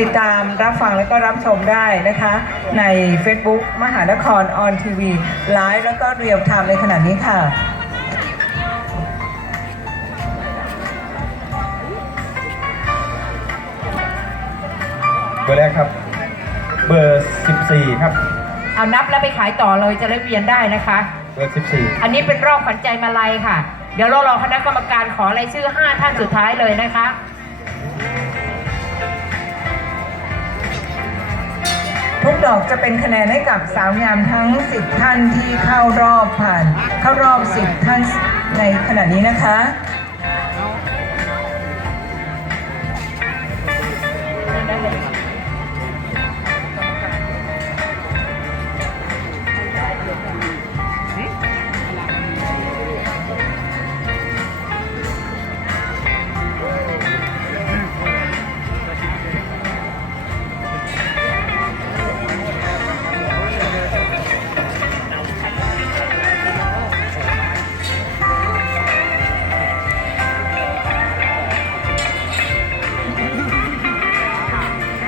ติดตามรับฟังและก็รับชมได้นะคะ ใน Facebook มหานครออนทีวีไลฟ์แล้วก็เรียลไทม์ในขณะนี้ค่ะเบอร์แรกครับ เบอร์ 14 ครับ เอานับแล้วไปขายต่อเลยจะได้เวียนได้นะคะ เบอร์ 14 อันนี้เป็นรอบขวัญใจมาลัยค่ะ เดี๋ยวเรารอคณะกรรมการขอรายชื่อ 5 ท่านสุดท้ายเลยนะคะ ทุกดอกจะเป็นคะแนนให้กับสาวงามทั้ง 10 ท่านที่เข้ารอบผ่าน เข้ารอบ 10 ท่านในขณะนี้นะคะ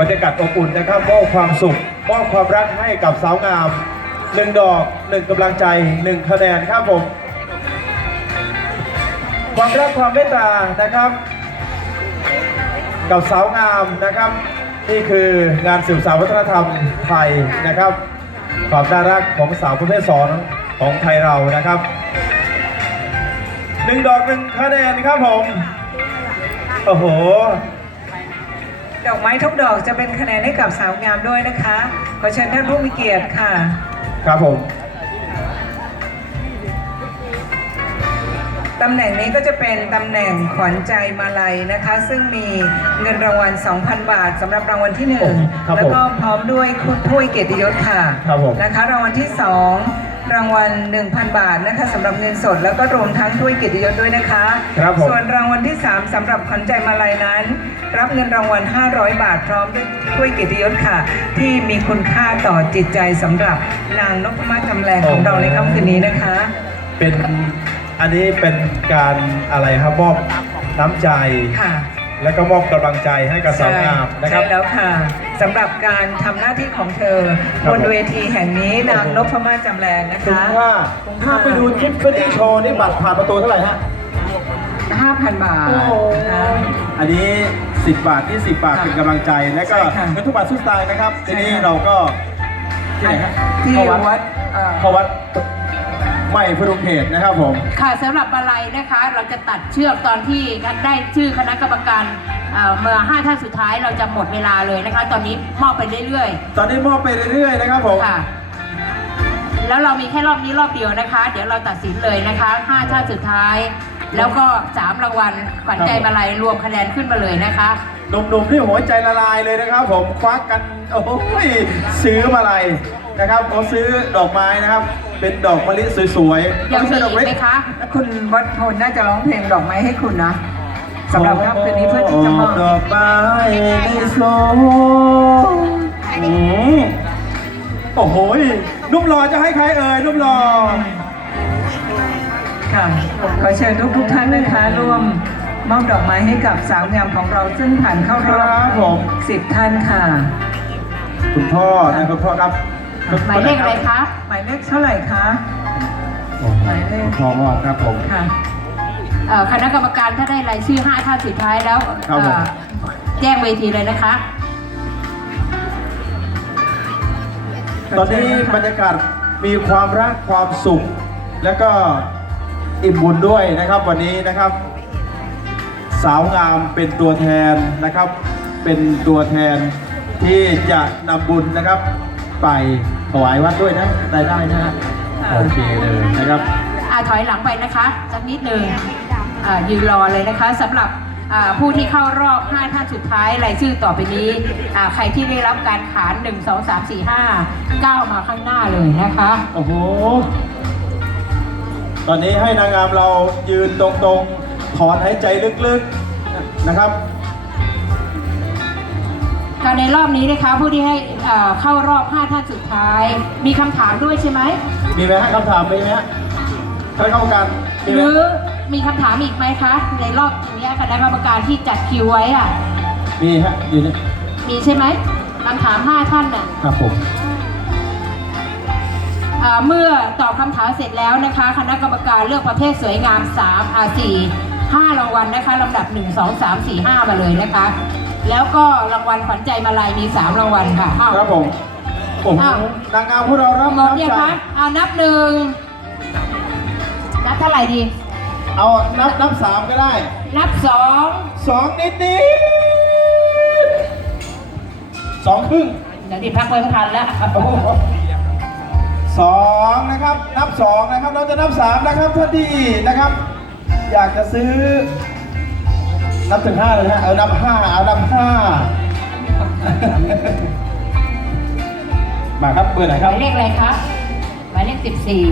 บรรยากาศอบอุ่นนะครับมอบความสุขมอบความรักให้กับสาวงามหนึ่งดอกหนึ่งกำลังใจหนึ่งคะแนนครับผมความรักความเมตตานะครับ กับสาวงามนะครับ นี่คืองานสืบสานวัฒนธรรมไทยนะครับ ความน่ารักของสาวประเภทสองของไทยเรานะครับหนึ่งดอกหนึ่งคะแนนครับผม โอ้โห ดอกไม้ทุกดอกจะเป็นคะแนนให้กับสาวงามด้วยนะคะ ขอเชิญท่านผู้มีเกียรติค่ะ ครับผมตำแหน่งนี้ก็จะเป็นตำแหน่งขวัญใจมาลัยนะคะ ซึ่งมีเงินรางวัล 2,000 บาทสำหรับรางวัลที่ครับผม1แล้วก็พร้อมด้วยคุณถ้วยเกียรติยศค่ะครับผม นะคะรางวัลที่ 2 รางวัล 1,000 บาทนะคะสำหรับเงินสด แล้วก็รวมทั้งถ้วยเกียรติยศด้วยนะคะ ครับผมส่วนรางวัลที่ 3สำหรับขวัญใจมาลัยนั้น รับเงินรางวัล 500 บาทพร้อมด้วยถ้วยเกียรติยศค่ะ ที่มีคุณค่าต่อจิตใจสำหรับนางนพมาศจำแรงของเราในค่ำคืนนี้นะคะ เป็นอันนี้เป็นการอะไรครับมอบน้ำใจ ค่ะและก็มอบกำลังใจให้กับสาวงามนะครับ ใช่แล้วค่ะ สำหรับการทำหน้าที่ของเธอครับบนเวทีแห่งนี้นางนพมาศจำแรงนะคุ้มคะค่าถ้าไปดูทิปเฟนตี้โชว์นี่บัตรผ่านประตูเท่าไหร่ฮะ 5,000 บาทโอ้โหนะคะ อันนี้ 10 บาทที่ 10 บาทค่ะเป็นกำลังใจ และก็ใช่ค่ะเงินทุกบาททุกสตางค์นะครับ ใช่ทีนี้ค่ะเราก็ที่ไหนฮะที่เข้าวัดวัดเอ่อเข้าวัด ใหม่พดุงเขตนะครับผม ค่ะสำหรับมาลัยนะคะเราจะตัดเชือกตอนที่ได้ชื่อคณะกรรมการเอ่อเมื่อห้าท่านสุดท้ายเราจะหมดเวลาเลยนะคะ ตอนนี้มอบไปเรื่อยตอนนี้มอบไปเรื่อยๆนะครับผม ๆค่ะ แล้วเรามีแค่รอบนี้รอบเดียวนะคะ เดี๋ยวเราตัดสินเลยนะคะห้าท่านสุดท้าย แล้วก็สามรางวัลขวัญใจมาลัยรวมคะแนนขึ้นมาเลยนะคะ หนุ่มๆที่หัวใจละลายเลยนะครับ ผมควักกันโอ้ยซื้อมาอะไรนะครับเขาซื้อดอกไม้นะครับ เป็นดอกมะลิสวยๆยังไม่มีใช่ดอกอีกเล็ก ไหมคะ คุณวัดพลน่าจะร้องเพลงดอกไม้ให้คุณนะสำหรับค่ำคืนนี้เพื่อที่จะมอบดอกไม้ในโซอืมโอ้โหยนุ่มรอจะให้ใครเอ่ยนุ่มรอ ค่ะขอเชิญทุกทุกๆท่านนะคะ ร่วมมอบดอกไม้ให้กับสาวงามของเราซึ่งผ่านเข้ารอครับบผม สิบท่านค่ะ คุณพ่อนะคุณพ่อครับ หมายเลขอะไรคะ หมายเลขเท่าไหร่คะ หมายเลขคุณพ่อมอบครับผม ค่ะเอ่อคณะกรรมการถ้าได้รายชื่อ5ท่านสุดท้ายแล้วครับผม เอ่อแจ้งเวทีเลยนะคะ ตอนนี้บรรยากาศมีความรักความสุข และก็อิ่มบุญด้วยนะครับวันนี้นะครับ สาวงามเป็นตัวแทนนะครับ เป็นตัวแทนที่จะนำบุญนะครับ ไป ถวายวัดด้วยนะได้ได้นะฮะค่ะโอเคเลยนะครับอ่าถอยหลังไปนะคะสักนิดหนึ่งอ่ายืนรอเลยนะคะสำหรับอ่าผู้ที่เข้ารอบ 5 ท่านสุดท้ายรายชื่อต่อไปนี้อ่าใครที่ได้รับการขาน 1 2 3 4 5 9 มาข้างหน้าเลยนะคะ โอ้โห ตอนนี้ให้นางงามเรายืนตรงๆ ถอนหายใจลึกๆ นะครับ การในรอบนี้นะคะผู้ที่ให้อ่าเข้ารอบ 5 ท่านสุดท้าย มีคำถามด้วยใช่ไหม มีไหมฮะคำถามมีไหมฮะคณะกรรมการมีหไหมรือมีคำถามอีกไหมคะ ในรอบนี้คณะกรรมการที่จัดคิวไว้อะมีฮะอยู่นี่มีใช่ไหมคำถามห้าท่านน่ะ ครับผม อ่าเมื่อตอบคำถามเสร็จแล้วนะคะ คณะกรรมการเลือกประเภทสวยงาม3อา4 5รางวัลนะคะลำดับ 1 2 3 4 5 มาเลยนะคะ แล้วก็รางวัลขวัญใจมาลายมี3รางวัลค่ะอ้าว ครับผมโอ้โหอ้าว นางงามพวกเรารับหมดยังน้ำใจคะเอานับหนึ่งนับเท่าไหร่ดี เอานับนับสามก็ได้นับสองสองนิดนิดสองครึ่งเดี๋ยวดิพักไว้ไม่ทันแล้วสองนะครับ นับสองนะครับ เราจะนับสามนะครับท่านที่นะครับ อยากจะซื้อ นับถึงห้าเลยฮะเอานับห้าเอานับห้ามาครับเบอร์ไหนหครัมาบยเลขอะไรคะหมายเลขสิบสี่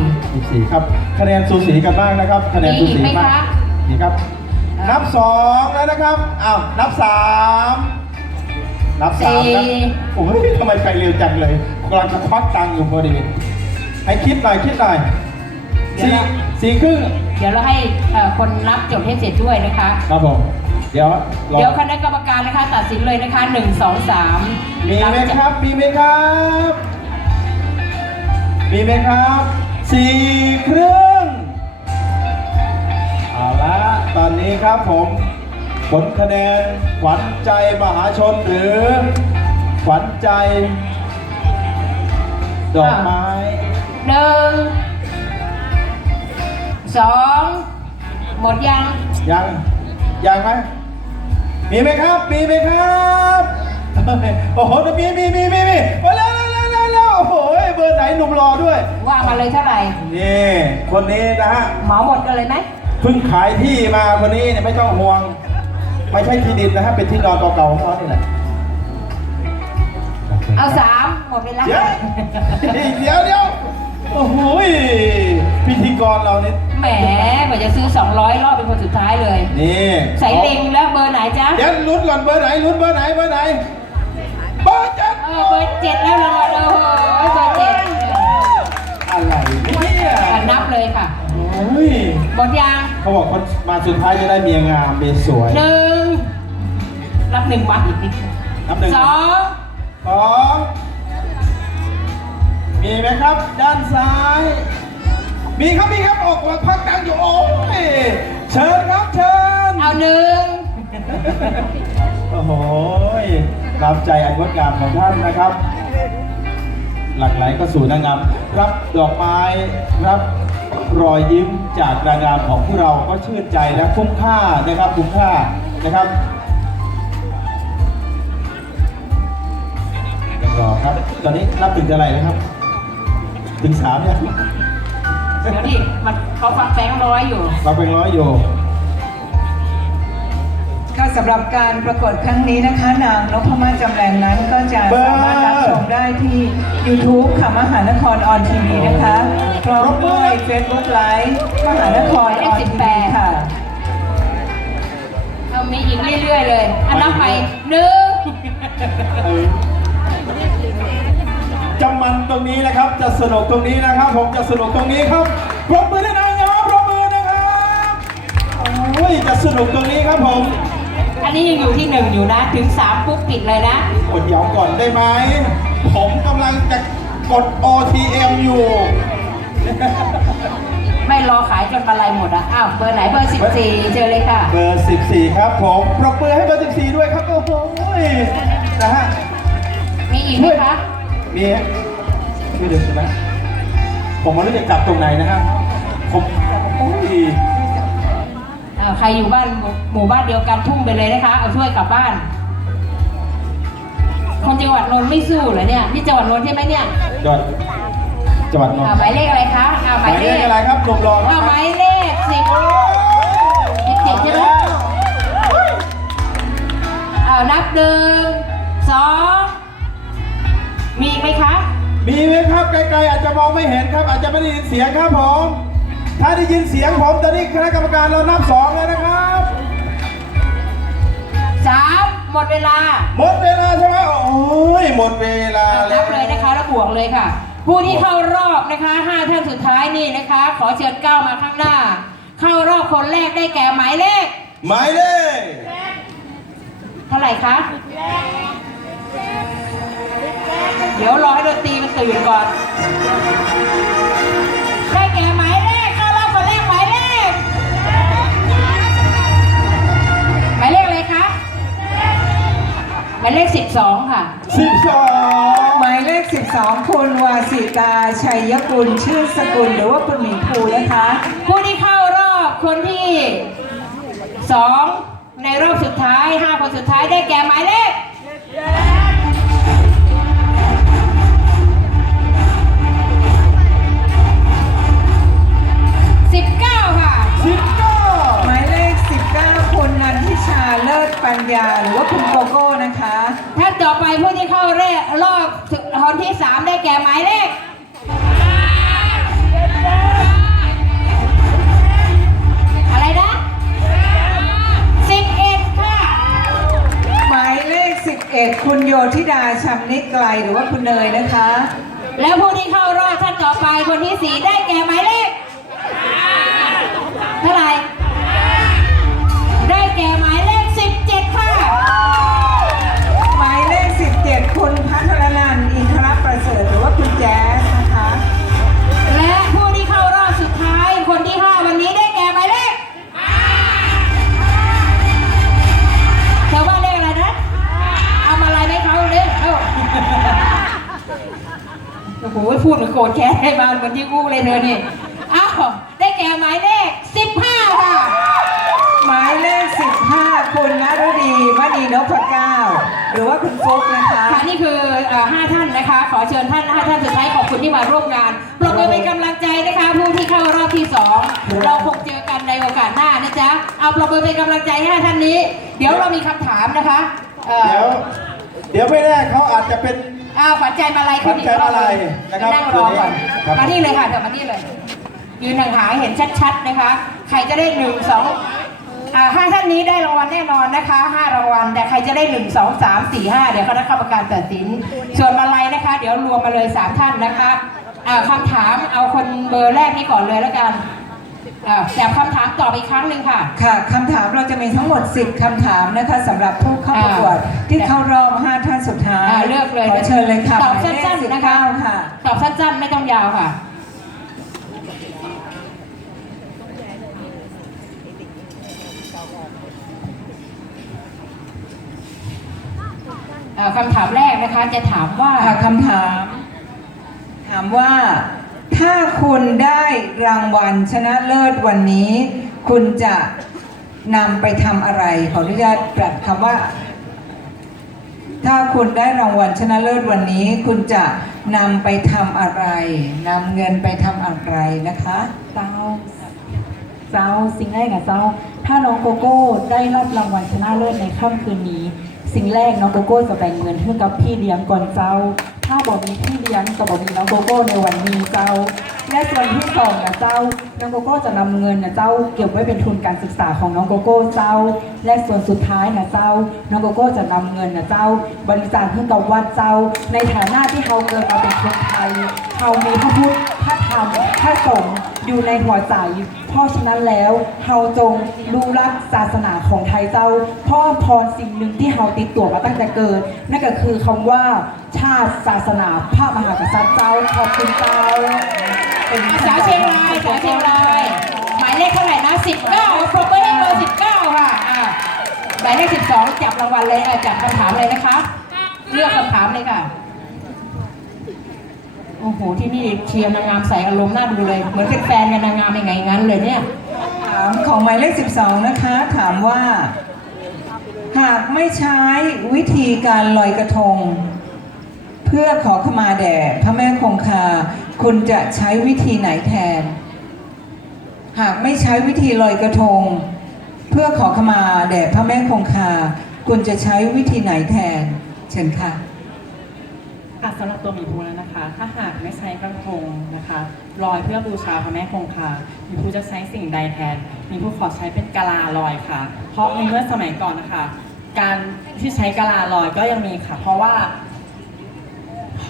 สี่ครับ คะแนนสูสีกันมากนะครับ คะแนนสูสีมีอีกไหมมากคะ นี่ครับ นับสองแล้วนะครับอ้าวนับสามนับสามครับโอ้ยทำไมไปเร็วจังเลยกำลังจะควักตังค์อยู่พอดีให้คิดหน่อยคิดหน่อยสี่สี่ครึ่งเดี๋ยวเราให้เอ่อคนรับจดให้เสร็จด้วยนะคะ ครับผม เดี๋ยวรอเดี๋ยวคณะกรรมการนะคะ ตัดสินเลยนะคะหนึ่งสองสามมีไหมครับ มีไหมครับ มีไหมครับสี่ครึ่งเอาละตอนนี้ครับผมผลคะแนนขวัญใจมหาชนหรือขวัญใจ ดอกไม้หนึ่งสองหมดยัง ยัง ยังไหม มีไหมครับ มีไหมครับโอ้โหมีมีมีมีมีมาแล้วแล้วแล้วแล้วโอ้โหเบอร์ไหนหนุ่มรอด้วยว่ามาเลยเท่าไหร่นี่คนนี้นะฮะเหมาหมดกันเลยไหมเพิ่งขายที่มาคนนี้เนี่ยไม่ต้องห่วง ไม่ใช่ที่ดินนะฮะเป็นที่นอนเก่าๆของเขานี่แหละเอาสามหมดเวลาเดี๋ยวเดี๋ยวเดี๋ยว โอ้โหยพิธีกรเราเนี่ยแหมกว่าจะซื้อ 200 รอบเป็นคนสุดท้ายเลย นี่ใส่เล็งแล้วเบอร์ไหนจ๊ะ เดี๋ยวลุ้นก่อนเบอร์ไหนลุ้นเบอร์ไหนเบอร์ไหนเบอร์เจ็ดเออเบอร์เจ็ดแล้วรางวัลโอ้โหเบอร์เจ็ดอะไรเนี่ยอะนับเลยค่ะโอ้ยหมดยังเขาบอกคนมาสุดท้ายจะได้เมียงามเมียสวยหนึ่งรับหนึ่งวันอีกนิดนับหนึ่งสองสอง มีไหมครับ ด้านซ้าย มีครับมีครับออกมาพักกลางอยู่โอ้ยเชิญครับเชิญเอาหนึ่งโอ้โหรับใจอันงดงามของท่านนะครับ หลักไหลก็สู่นางงามรับดอกไม้รับรอยยิ้มจากนางงามของพวกเราก็ชื่นใจและคุ้มค่านะครับคุ้มค่านะครับรอครับ ตอนนี้นับถึงเท่าไหร่นะครับ ถึงสามเนี่ยเดี๋ยวดิมันเขาฟังแฟงร้อยอยู่ เราเป็นร้อยอยู่ก็สำหรับการประกวดครั้งนี้นะคะ นางนพมาศจำแรงนั้นก็จะเบอร์ สามารถรับชมได้ที่ YouTube ค่ะมหานครออนทีวีนะคะพร้อมด้วย Facebook Live มหานครออนทีวีค่ะ เอามีอีกเรื่อยๆเลย อันนับไปหนึ่ง จะมันตรงนี้นะครับ จะสนุกตรงนี้นะครับ ผมจะสนุกตรงนี้ครับปรบมือให้นางงามปรบมือนะครับโอ้ยจะสนุกตรงนี้ครับผมอันนี้ยังอยู่ที่หนึ่งอยู่นะ ถึงสามปุ๊บปิดเลยนะกดเดี๋ยวก่อนได้ไหมผมกำลังจะกด OTM อยู่ ไม่รอขายจนมาลายหมดอะอ้าวเบอร์ไหนเบอร์สิบสี่เจอเลยค่ะ เบอร์ 14 ครับผมปรบมือให้เบอร์ 14 ด้วยครับโอ้โหนะฮะมีอีกไหมคะ มีฮะช่วยดูใช่ไหมผมไม่รู้จะจับตรงไหนนะฮะผมโอ้ยอ่าใครอยู่บ้านหมู่หมู่บ้านเดียวกันทุ่มไปเลยนะคะ เอาช่วยกลับบ้าน คนจังหวัดนนท์ไม่สู้เหรอเนี่ยนี่จังหวัดนนท์ใช่ไหมเนี่ยยอดจังหวัดนนอ่าท์หมายเลขอะไรคะอ่าหมามหายยเลเลขขอะไรครับหนุ่มรอคอ่ารับหมายเลขสิบสิบเจ็ดใช่ไหมอ่านับหนึ่งสอง มีอีกไหมคะ มีไหมครับไกลๆอาจจะมองไม่เห็นครับ อาจจะไม่ได้ยินเสียงครับผม ถ้าได้ยินเสียงผมตอนนี้คณะกรรมการเรานับสองแล้วนะครับสามหมดเวลา หมดเวลาใช่ไหมโอ้ยหมดเวลานับเลยนะคะแล้วบวกเลยค่ะ ผู้ที่เข้ารอบนะคะห้าท่านสุดท้ายนี่นะคะ ขอเชิญก้าวมาข้างหน้า เข้ารอบคนแรกได้แก่หมายเลข หมายเลขเท่าไหร่คะ เดี๋ยวรอให้ดนตรีมันตื่นก่อน ได้แก่หมายเลขเข้ารอบคนแรกหมายเลข หมายเลขอะไรคะ หมายเลขสิบสองค่ะ12หมายเลข 12 คุณวาสิตา ชัยกุล ชื่อสกุล หรือว่าคุณหมิงภูนะคะ ผู้ที่เข้ารอบคนที่สองในรอบสุดท้ายห้าคนสุดท้ายได้แก่หมายเลข ค่ะหมายเลข 19คุณนันทิชาเลิศปัญญาหรือว่าคุณโกโก้นะคะ ท่านต่อไปผู้ที่เข้าเรรอบคนที่สามได้แก่หมายเลขอะไรนะสิบเอ็ดค่ะ หมายเลข 11 คุณโยธิดาชำนิดไกลหรือว่าคุณเนยนะคะ แล้วผู้ที่เข้ารอบท่านต่อไปคนที่สี่ได้แก่หมายเลข เสริฐหรือว่าคุณแจ๊สนะคะ และผู้ที่เข้ารอบสุดท้ายคนที่ห้าวันนี้ได้แก่หมายเลขเธอว่าเลขอะไรนะ เอามาอะไรให้เขาเลยเอ้าโอ้โหพูดเหมือนโกรธแค้นให้บ้านเหมือนที่กู้เลยเธอนี่อ้าวได้แก่หมายเลขสิบห้าค่ะ หมายเลข 15 คุณนรุดีมณีนพเก้า หรือว่าคุณฟุกนะคะ ค่ะนี่คือเอ่อห้าท่านนะคะ ขอเชิญท่านห้าท่านสุดท้ายขอบคุณที่มาร่วมงานปรบมือเป็นกำลังใจนะคะผู้ที่เข้ารอบที่สองเราคงเจอกันในโอกาสหน้านะจ๊ะเอาปรบมือเป็นกำลังใจให้ห้าท่านนี้ เดี๋ยวเรามีคำถามนะคะเอ่อเดี๋ยวเดี๋ยวไม่แน่เขาอาจจะเป็น อ่าขวัญใจมาลัยขึ้นอีกขวัญใจมาลัยนะครับนั่งรอก่อนครับ มานี่เลยค่ะเดี๋ยวมานี่เลย ยืนห่างๆให้เห็นชัดๆนะคะ ใครจะได้หนึ่งสองอ่า ห้าท่านนี้ได้รางวัลแน่นอนนะคะห้ารางวัล แต่ใครจะได้หนึ่งสองสามสี่ห้าเดี๋ยวคณะกรรมการตัดสิน ส่วนมาลัยนะคะ เดี๋ยวรวมมาเลยสามท่านนะคะอ่าคำถามเอาคนเบอร์แรกนี่ก่อนเลยแล้วกันอ่าแต่คำถามตอบอีกครั้งหนึ่งค่ะ ค่ะคำถามเราจะมีทั้งหมด 10คำถามนะคะสำหรับผู้เข้าประกวดอ่าที่เข้ารอบ5ท่านสุดท้ายอ่าเลือกเลยขอเชิญเลยค่ะตอบหมายเลขสั้นๆนะคะ19ค่ะตอบสั้นๆไม่ต้องยาวค่ะ เอ่อ คำถามแรกนะคะจะถามว่าค่ะคำถาม ถามว่า ถ้าคุณได้รางวัลชนะเลิศวันนี้ คุณจะนำไปทำอะไร ขออนุญาตปรับคำว่า ถ้าคุณได้รางวัลชนะเลิศวันนี้ คุณจะนำไปทำอะไรนำเงินไปทำอะไรนะคะเจ้าเจ้าสิ่งแรกอะเจ้า ถ้าน้องโกโก้ได้รับรางวัลชนะเลิศในค่ำคืนนี้ สิ่งแรกน้องโกโก้จะแบ่งเงินให้กับพี่เลี้ยงก่อนเจ้า ถ้าบอกมีพี่เลี้ยงจะบอกมีน้องโกโก้ในวันนี้เจ้า และส่วนที่สองนะเจ้า น้องโกโก้จะนำเงินนะเจ้า เก็บไว้เป็นทุนการศึกษาของน้องโกโก้เจ้า และส่วนสุดท้ายนะเจ้า น้องโกโก้จะนำเงินนะเจ้า บริจาคให้กับวัดเจ้า ในฐานะที่เขาเกิดมาเป็นคนไทยเขามีพระพุทธพระธรรมพระสงฆ์ อยู่ในหัวใจเพราะฉะนั้นแล้วเฮาจงรู้รักศาสนาของไทยเจ้าเพราะพรสิ่งหนึ่งที่เฮาติดตัวมาตั้งแต่เกิด นั่นก็คือคำว่าชาติศาสนาพระมหากษัตริย์เจ้าขอบคุณเจ้าเสาวเชียงรายสาวเชียงรายหมายเลขเท่าไหร่นะ19ปรบมือให้เบอร์19ค่ะอ่าหมายเลข12จับรางวัลเลยจับคำถามเลยนะคะ เลือกคำถามเลยค่ะ โอ้โห ที่นี่เชียร์นางงามใส่อารมณ์น่าดูเลย เหมือนเป็นแฟนกันนางงามยังไงงั้นเลยเนี่ย ถามของหมายเลข 12 นะคะ ถามว่า หากไม่ใช้วิธีการลอยกระทง เพื่อขอขมาแด่พระแม่คงคา คุณจะใช้วิธีไหนแทน หากไม่ใช้วิธีลอยกระทง เพื่อขอขมาแด่พระแม่คงคา คุณจะใช้วิธีไหนแทน เชิญค่ะ ค่ะสำหรับตัวหมีภูแล้วนะคะ ถ้าหากไม่ใช้กระทงนะคะลอยเพื่อบูชาพระแม่คงคาหมีภูจะใช้สิ่งใดแทนหมีภูขอใช้เป็นกะลาลอยค่ะ เพราะในเมื่อสมัยก่อนนะคะ การที่ใช้กะลาลอยก็ยังมีค่ะ เพราะว่า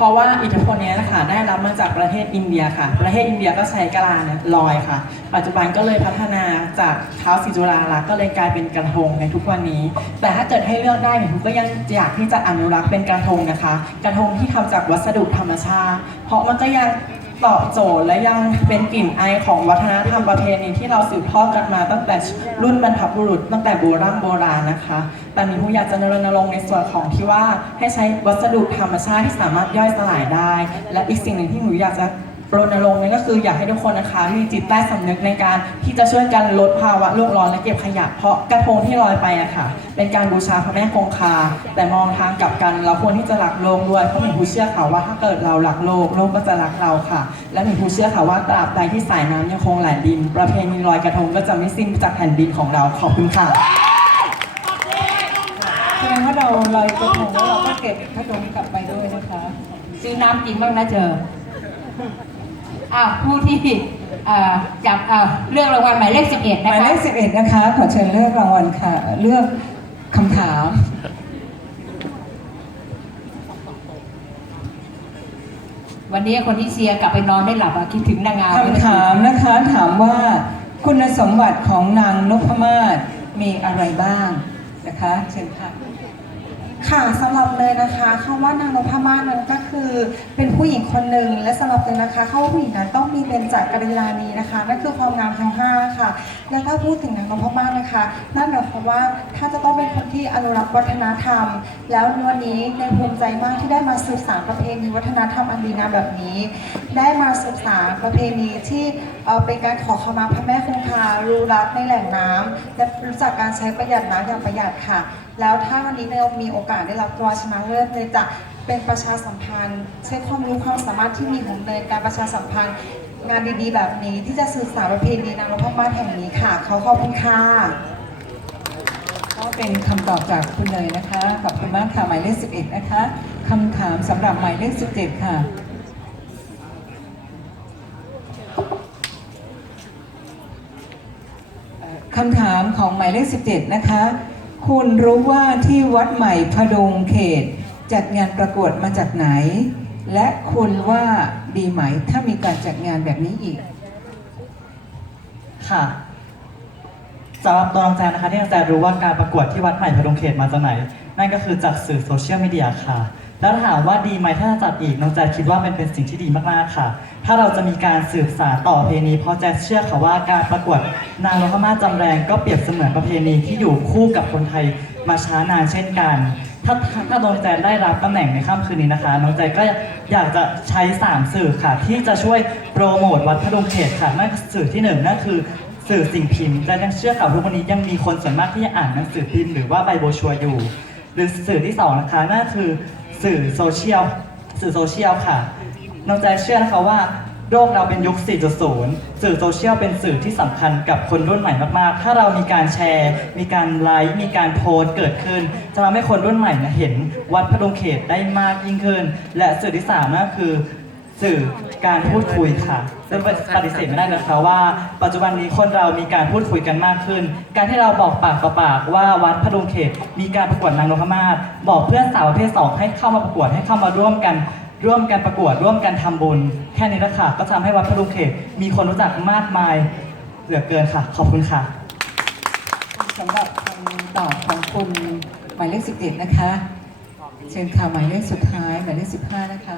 เพราะว่าอิทธิพลนี้นะคะได้รับมาจากประเทศอินเดียค่ะ ประเทศอินเดียก็ใช้กะลาเนี่ยลอยค่ะ ปัจจุบันก็เลยพัฒนาจากเท้าสีจุฬาลักษณ์ก็เลยกลายเป็นกระทงในทุกวันนี้ แต่ถ้าเกิดให้เลือกได้ผมก็ยังอยากที่จะอนุรักษ์เป็นกระทงนะคะ กระทงที่ทำจากวัสดุธรรมชาติ เพราะมันก็ยัง ตอบโจทย์และยังเป็นกลิ่นไอของวัฒนธรรมประเพณีที่เราสืบทอดกันมาตั้งแต่รุ่นบรรพบุรุษตั้งแต่โบราณโบราณนะคะ แต่มีผู้อยากจะรณรงค์ในส่วนของที่ว่าให้ใช้วัสดุธรรมชาติที่สามารถย่อยสลายได้ และอีกสิ่งหนึ่งที่หนูอยากจะ รณรงค์นั่นก็คืออยากให้ทุกคนนะคะมีจิตใต้สำนึกในการที่จะช่วยกันลดภาวะโลกร้อนและเก็บขยะ เพราะกระทงที่ลอยไปอะค่ะ เป็นการบูชาพระแม่คงคา แต่มองทางกลับกันเราควรที่จะรักโลกด้วยเพราะมีผู้เชื่อค่ะว่าถ้าเกิดเรารักโลกโลกก็จะรักเราค่ะ และมีผู้เชื่อค่ะว่าตราบใดที่สายน้ำยังคงไหลดิน ประเพณีลอยกระทงก็จะไม่สิ้นจากแผ่นดินของเราขอบคุณค่ะแสดงว่าเราลอยกระทงแล้วเราก็เก็บกระทงกลับไปด้วยนะคะ ซื้อน้ำจริงบ้างนะเจอ อะผู้ที่เอ่อจับเอ่อเรื่องรางวัลหมายเลข 11 หนะมายคะเลข11 นะคะ ขอเชิญเลือกรางวัลค่ะ เลือกคำถาม วันนี้คนที่เชียร์กลับไปนอนไม่หลับอะคิดถึงนางงามคำถามนะคะถามว่าคุณสมบัติของนางนพมาศมีอะไรบ้างนะคะ เชิญค่ะ ค่ะสำหรับเลยนะคะคำว่านางนพมาศนั้นก็คือเป็นผู้หญิงคนหนึ่งและสำหรับเลยนะคะคำว่าผู้หญิงนั้นต้องมีเบญจากัลยาณีนะคะนั่นคือความงามทั้งห้าค่ะ และถ้าพูดถึงนางนพมาศนะคะนั่นหมายความว่าถ้าจะต้องเป็นคนที่อนุรักษ์วัฒนธรรม แล้ววันนี้ในภูมิใจมากที่ได้มาสืบสานประเพณีวัฒนธรรมอันดีงามแบบนี้ ได้มาสืบสานประเพณีที่เป็นการขอขมาพระแม่คงคารู้รักในแหล่งน้ำและรู้จักการใช้ประหยัดน้ำอย่างประหยัดค่ะ แล้วถ้าวันนี้เรามีโอกาสได้รับตัวชนะเลิศเลยจะเป็นประชาสัมพันธ์ ใช้ความรู้ความสามารถที่มีของเนยการประชาสัมพันธ์ งานดีๆ แบบนี้ที่จะสื่อสารประเพณีนางรพมาศแห่งนี้ค่ะขอขอบคุณค่ะก็เป็นคำตอบจากคุณเลยนะคะขอบคุณมากค่ะหมายเลข11 นะคะคำถามสำหรับหมายเลข17 ค่ะเอ่อคำถามของหมายเลข 17 นะคะ คุณรู้ว่าที่วัดใหม่พดงเขต จัดงานประกวดมาจากไหน และคุณว่าดีไหมถ้ามีการจัดงานแบบนี้อีก ค่ะสำหรับตัวน้องแจนนะคะที่น้องแจนรู้ว่าการประกวดที่วัดใหม่พดงเขตมาจากไหน นั่นก็คือจากสื่อโซเชียลมีเดียค่ะ แล้วถามว่าดีไหมถ้าจัดอีกน้องแจนคิดว่าเป็นเป็นสิ่งที่ดีมากๆค่ะ ถ้าเราจะมีการสืบสานต่อประเพณีเพราะแจนเชื่อค่ะว่าการประกวดนางนพมาศจำแรงก็เปรียบเสมือนประเพณีที่อยู่คู่กับคนไทยมาช้านานเช่นกัน ถ้าถ้าน้องแจนได้รับตำแหน่งในค่ำคืนนี้นะคะ น้องแจนก็อยากจะใช้ 3 สื่อค่ะ ที่จะช่วยโปรโมทวัดพระดุงเขตค่ะนั่นสื่อที่หนึ่งนั่นคือสื่อสิ่งพิมพ์และยังเชื่อข่าวทุกวันนี้ยังมีคนส่วนมากที่ยังอ่านหนังสือพิมพ์หรือว่าใบโบชัวอยู่ หรือสื่อที่สองนะคะนั่นคือ สื่อโซเชียลสื่อโซเชียลค่ะ น้องแจนเชื่อนะคะว่าโลกเราเป็นยุค 4.0 สื่อโซเชียลเป็นสื่อที่สำคัญกับคนรุ่นใหม่มากๆ ถ้าเรามีการแชร์ มีการไลค์ มีการโพสต์เกิดขึ้น จะทำให้คนรุ่นใหม่เนี่ยเห็นวัดพระดุงเขตได้มากยิ่งขึ้น และสื่อที่สามนั่นคือ สื่อการพูดคุยค่ะซึ่งปฏิเสธไม่ได้นะคะว่า ปัจจุบันนี้คนเรามีการพูดคุยกันมากขึ้น การที่เราบอกปากต่อปากว่าวัดพดุงเขต มีการประกวดนางนพมาศบอกเพื่อนสาวประเภทสองให้เข้ามาประกวดให้เข้ามาร่วมกันร่วมกันประกวดร่วมกันทำบุญ แค่นี้ละค่ะก็ทำให้วัดพดุงเขต มีคนรู้จักมากมายเหลือเกินค่ะ ขอบคุณค่ะสำหรับคำตอบของคุณหมายเลข17นะคะ เชิญค่ะหมายเลขสุดท้ายหมายเลข15นะคะ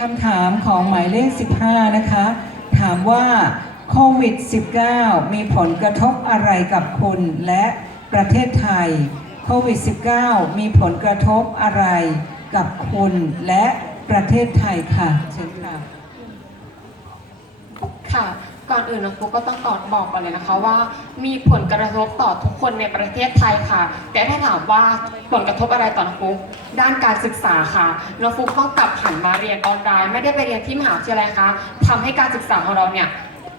คำถามของหมายเลข 15 นะคะ ถามว่าโควิด -19 มีผลกระทบอะไรกับคุณและประเทศไทยโควิด -19 มีผลกระทบอะไรกับคุณและประเทศไทยค่ะเชิญค่ะค่ะ ก่อนอื่นน้องฟุกก็ต้องก่อนบอกก่อนเลยนะคะว่า มีผลกระทบต่อทุกคนในประเทศไทยค่ะ แต่ถ้าถามว่าผลกระทบอะไรต่อน้องฟุกด้านการศึกษาค่ะน้องฟุกต้องกลับหันมาเรียนออนไลน์ไม่ได้ไปเรียนที่มหาวิทยาลัยค่ะทำให้การศึกษาของเราเนี่ย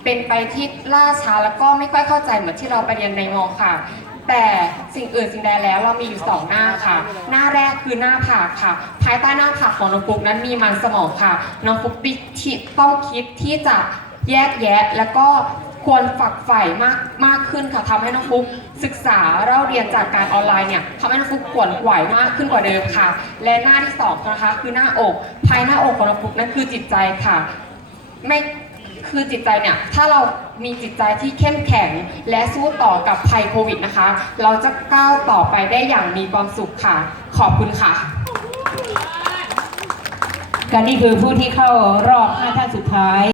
เป็นไปที่ล่าช้าแล้วก็ไม่ค่อยเข้าใจเหมือนที่เราไปเรียนในมอค่ะแต่สิ่งอื่นสิ่งใดแล้วเรามีอยู่สองหน้าค่ะ หน้าแรกคือหน้าผากค่ะ ภายใต้หน้าผากของน้องฟุกนั้นมีมันสมองค่ะ น้องฟุกที่ต้องคิดที่จะ แยกแยะ แล้วก็ควรฝักใฝ่มากมากขึ้นค่ะทำให้น้องฟุกศึกษาเล่าเรียนจากการออนไลน์เนี่ยทำให้น้องฟุกขวนขวายมากขึ้นกว่าเดิมค่ะ และหน้าที่สองนะคะคือหน้าอก ภายหน้าอกของน้องฟุกนั่นคือจิตใจค่ะ ไม่คือจิตใจเนี่ยถ้าเรามีจิตใจที่เข้มแข็ง และสู้ต่อกับภัยโควิดนะคะ เราจะก้าวต่อไปได้อย่างมีความสุขค่ะ ขอบคุณค่ะการนี่คือผู้ที่เข้ารอบ5ท่านสุดท้าย